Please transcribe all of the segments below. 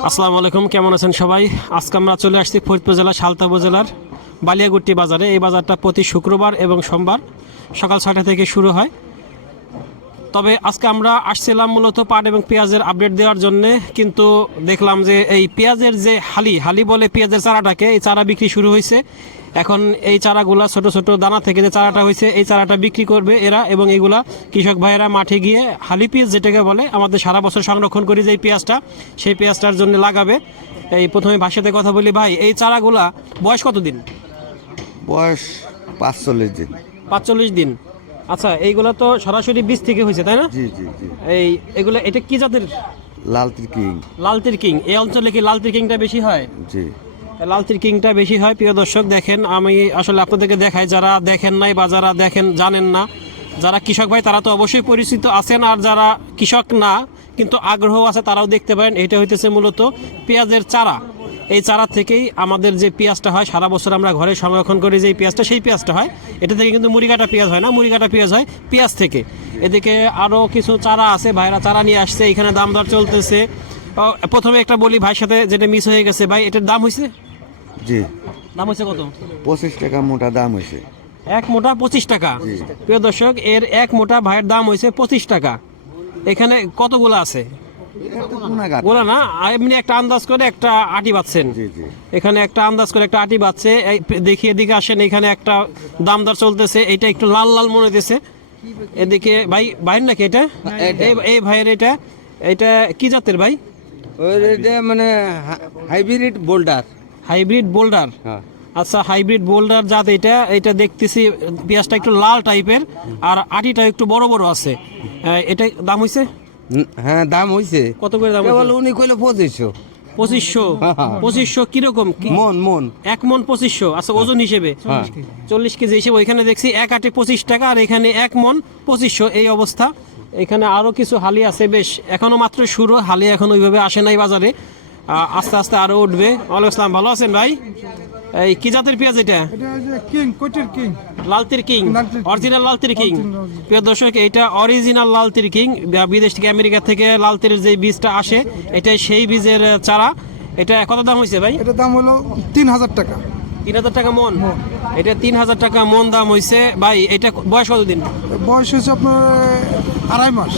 আসসালামু আলাইকুম, কেমন আছেন সবাই? আজকে আমরা চলে আসছি ফরিদপুর জেলা সালতা উপজেলার বালিয়াগুট্টি বাজারে। এই বাজারটা প্রতি শুক্রবার এবং সোমবার সকাল ছয়টা থেকে শুরু হয়। তবে আজকে আমরা আসছিলাম মূলত পাট এবং পেঁয়াজের আপডেট দেওয়ার জন্য, কিন্তু দেখলাম যে এই পেঁয়াজের যে হালি হালি বলে পেঁয়াজের চারাটাকে এই চারা বিক্রি শুরু হয়েছে। এখন এই চারাগুলা ছোট ছোট দানা থেকে যে চারাটা হয়েছে এই চারাটা বিক্রি করবে এরা এবং এগুলা কৃষক ভাইয়েরা মাঠে গিয়ে হালি পেঁয়াজ যেটাকে বলে আমাদের সারা বছর সংরক্ষণ করি যে এই পেঁয়াজটা সেই পেঁয়াজটার জন্য লাগাবে। এই প্রথমে ভাষাতে কথা বলি ভাই এই চারাগুলা বয়স কতদিন? বয়স পাঁচচল্লিশ দিন। পাঁচচল্লিশ দিন। আচ্ছা এইগুলা তো সরাসরি বীজ থেকে হয়েছে তাই না? জি জি জি। এই এগুলো এটা কি জাতের? লাল কিং। লালতির কিং। এই অঞ্চলে কি লালতির কিংটা বেশি হয়? জি। লালতির কিংটা বেশি হয়। প্রিয় দর্শক, দেখেন, আমি আসলে আপনাদেরকে দেখাই, যারা দেখেন নাই বা যারা দেখেন, জানেন না, যারা কৃষক ভাই, তারা তো অবশ্যই পরিচিত আছেন, আর যারা কৃষক না, কিন্তু আগ্রহ আছে, তারাও দেখতে পারেন। এটা হইতেছে মূলত পেঁয়াজের চারা। এই চারা থেকেই আমাদের যে পেঁয়াজটা হয়, সারা বছর আমরা ঘরে সংরক্ষণ করি যে পেঁয়াজটা, সেই পেঁয়াজটা হয়। এটা থেকে কিন্তু মুড়িকাটা পেঁয়াজ হয় না, মুড়িকাটা পেঁয়াজ হয় পেঁয়াজ থেকে। এদিকে আরও কিছু চারা আছে, ভাইরা চারা নিয়ে আসছে, এখানে দাম দর চলতেছে। প্রথমে একটা বলি ভাইয়ের সাথে যেটা মিস হয়ে গেছে ভাই এটার দাম হয়েছে জি। দাম হচ্ছে কত? পঁচিশ টাকা মোটা দাম হয়েছে এক মোটা পঁচিশ টাকা। প্রিয় দর্শক এর এক মোটা ভাইয়ের দাম হয়েছে পঁচিশ টাকা। এখানে কতগুলো আছে? গোলা না এমনি একটা আন্দাজ করে একটা আটি জি এখানে একটা আন্দাজ করে একটা আটি বাচ্ছে এই দেখি এদিকে আসেন এখানে একটা দাম দর চলতেছে। এটা একটু লাল লাল মনে হইতেছে। এদিকে ভাই ভাইয়ের নাকি এটা। এই- এই ভাইয়ের এটা। এটা কি জাতের ভাই? মানে হাইব্রিড বোল্ডার। Hybrid boulder? হ্যাঁ। আচ্ছা হাইব্রিড বোল্ডার জাত এটা এটা দেখতেছি পেঁয়াজটা একটু লাল টাইপের আর আটিটা একটু বড় বড় আছে। এটা দাম হইছে? হ্যাঁ দাম হইছে। কত করে দাম কেবল উনি কইলে পঁচিশশো। পঁচিশশো? পঁচিশশো কীরকম? মন মন। এক মন পঁচিশশো? আচ্ছা ওজন হিসেবে। চল্লিশ কেজি হিসেবে। ওইখানে দেখছি এক আটে পঁচিশ টাকা আর এখানে এক মন পঁচিশশো। এই অবস্থা। এখানে আরও কিছু হালি আছে বেশ। এখনও মাত্র শুরু হালি এখন ওইভাবে আসে নাই বাজারে। আস্তে আস্তে আরও উঠবে। ওয়ালাইকুম আসসালাম ভালো আছেন ভাই? এই কি জাতের পেঁয়াজ এটা? এটা কিং কোটের কিং। লালতির কিং অরিজিনাল লালতির কিং। প্রিয় দর্শক এটা অরিজিনাল লালতির কিং। বিদেশ থেকে আমেরিকা থেকে লালতির যে বীজটা আসে এটা সেই বীজের চারা। এটা কত দাম হয়েছে ভাই? এটার দাম হলো তিন হাজার টাকা। তিন হাজার টাকা মন। এটা তিন হাজার টাকা মন দাম হয়েছে ভাই এটা বয়স কতদিন? বয়স হয়েছে আপনার আড়াই মাস।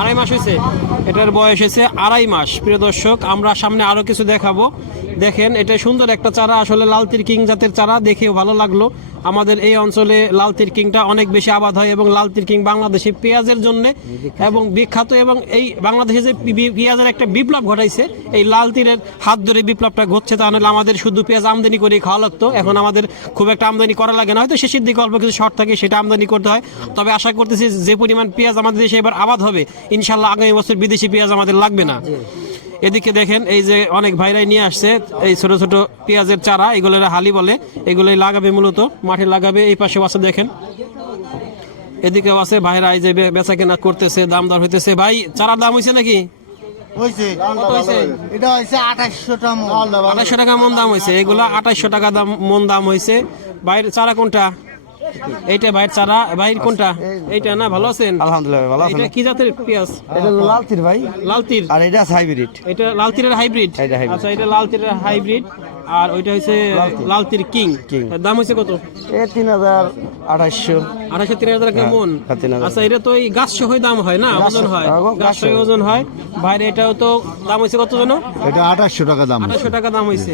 আড়াই মাস হয়েছে এটার বয়স হয়েছে আড়াই মাস। প্রিয় দর্শক আমরা সামনে আরও কিছু দেখাবো। দেখেন এটা সুন্দর একটা চারা। আসলে লাল তির কিং জাতের চারা দেখে ভালো লাগল। আমাদের এই অঞ্চলে লাল তির কিংটা অনেক বেশি আবাদ হয় এবং লাল তির কিং বাংলাদেশে পেঁয়াজের জন্য এবং বিখ্যাত এবং এই বাংলাদেশে যে পেঁয়াজের একটা বিপ্লব ঘটাইছে, এই লাল তীরের হাত ধরে বিপ্লবটা ঘটছে, তাহলে আমাদের শুধু পেঁয়াজ আমদানি করে খাওয়া লাগতো। এখন আমাদের খুব একটা আমদানি করা লাগে না। হয়তো শেষের দিকে অল্প কিছু শর্ট থাকে, সেটা আমদানি করতে হয়। তবে আশা করতেছি যে পরিমাণ পেঁয়াজ আমাদের দেশে এবার আবাদ হবে। ইনশাল্লাহ আগামী বছর বিদেশি পেঁয়াজ আমাদের লাগবে না। এদিকে দেখেন এই যে অনেক ভাইরাই নিয়ে আসছে এই ছোট ছোট পেঁয়াজের চারা এগুলো হালি বলে এগুলোই লাগাবে মূলত মাঠে লাগাবে এই পাশে আছে দেখেন। এদিকে আছে ভাইরা এই যে বেচা কেনা করতেছে দাম দর হইতেছে। ভাই চারার দাম হয়েছে নাকি? আঠাশশো টাকা মন। দাম হয়েছে এগুলা আঠাশশো টাকা দাম মন দাম হয়েছে বাইরের চারা কোনটা? এইটা ভাইয়ের চারা ভাইয়ের কোনটা? এইটা না ভালো আছেন? আলহামদুলিল্লাহ ভালো আছেন। এটা কি জাতের পেঁয়াজ? এটা লাল তীর ভাই। লাল তীর আর এটা হাইব্রিড এটা লাল তীরের হাইব্রিড আচ্ছা এটা লাল তীরের হাইব্রিড আর ওইটা হচ্ছে লাল তীর কিং। দাম হচ্ছে কত? এ তিন হাজার আঠাশশো আড়াইশো তিন হাজার হ্যাঁ, আচ্ছা এটা তো এই গাছ সহ দাম হয় না ওজন হয়। হ্যাঁ, গাছ সহ। ওজন হয়। বাইরে এটাও তো দাম হয়েছে কত জানো এটা আঠাশশো টাকা দাম আঠাশশো টাকা দাম হয়েছে।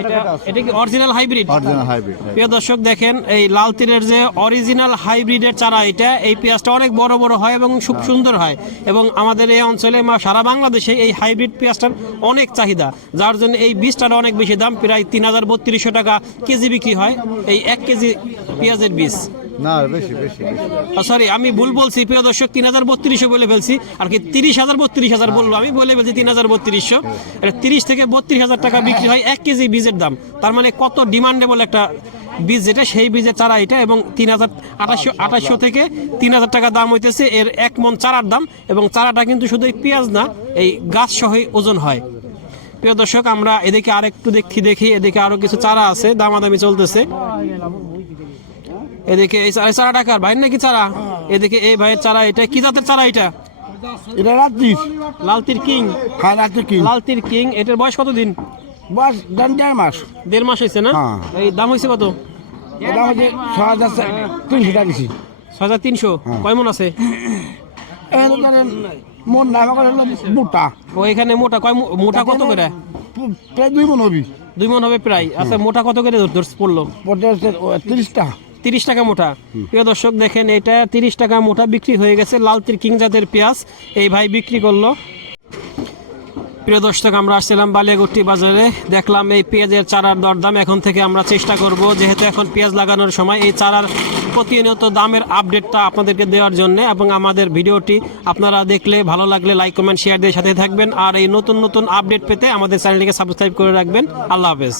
এটা- এটা কি অরিজিনাল হাইব্রিড অরিজিনাল হাইব্রিড প্রিয় দর্শক দেখেন এই লাল তীরের যে অরিজিনাল হাইব্রিডের চারা এটা এই পেঁয়াজটা অনেক বড় বড় হয় এবং খুব সুন্দর হয়। এবং আমাদের এই অঞ্চলে সারা বাংলাদেশে এই হাইব্রিড পেঁয়াজটার অনেক চাহিদা যার জন্য এই বীজটার অনেক বেশি দাম। প্রায় তিন হাজার বত্রিশশো টাকা কেজি বিক্রি হয় এই এক কেজি পেঁয়াজের বীজ। না, বেশি বেশি সরি আমি ভুল বলছি, প্রিয় দর্শক, তিন হাজার বত্রিশশো বলে ফেলছি। আর কি তিরিশ হাজার বত্রিশ হাজার বলব আমি, বলে ফেলছি তিন হাজার বত্রিশশো। এটা তিরিশ থেকে বত্রিশ হাজার টাকা বিক্রি হয় এক কেজি বীজের দাম। তার মানে কত ডিমান্ডেবল একটা বীজ যেটা, সেই বীজের চারা এটা, এবং তিন হাজার আঠাশশো আঠাশশো থেকে তিন হাজার টাকা দাম হইতেছে এর এক মন চারার দাম, এবং চারাটা কিন্তু শুধু এই পেঁয়াজ না, এই গাছ সহই ওজন হয়। প্রিয় দর্শক, আমরা এদিকে আরেকটু দেখি দেখি, এদিকে আরও কিছু চারা আছে, দামাদামি চলতেছে। এদিকে এই চারা টাকার ভাই? নাকি চারা? এদিকে এই ভাইয়ের চারা এটা কি জাতের চারা এটা? এটা রাত্রি লালতির কিং। হ্যাঁ রাত্রি কি। লালতির কিং। এটার বয়স কত দিন? দেন দেড় মাস। দেড় মাস হয়েছে না? হ্যাঁ। এই দাম হয়েছে কত? এটা হচ্ছে ছ হাজার তিনশো টাকা দিছি ছয় হাজার তিনশো? হ্যাঁ। কয় মন আছে? মন না করে মোটা। ও এখানে মোটা কয় মোটা কত করে? প্রায় দুই মন হবি। দুই মন হবে প্রায়। আচ্ছা মোটা কত করে ধর- ধর- পড়ল? পড়তে তিরিশটা। তিরিশ টাকা মোটা। প্রিয় দর্শক, দেখেন এটা তিরিশ টাকা মোটা বিক্রি হয়ে গেছে লালতির কিং জাতের পেঁয়াজ। এই ভাই বিক্রি করল। প্রিয় দর্শক, আমরা আসছিলাম বালিয়াগুট্টি বাজারে। দেখলাম এই পেঁয়াজের চারার দরদাম এখন থেকে আমরা চেষ্টা করব, যেহেতু এখন পেঁয়াজ লাগানোর সময়। এই চারার প্রতিনিয়ত দামের আপডেটটা আপনাদেরকে দেওয়ার জন্য এবং আমাদের ভিডিওটি আপনারা দেখলে ভালো লাগলে লাইক, কমেন্ট, শেয়ার দিয়ে সাথে থাকবেন। আর এই নতুন নতুন আপডেট পেতে আমাদের চ্যানেলটিকে সাবস্ক্রাইব করে রাখবেন। আল্লাহ হাফেজ।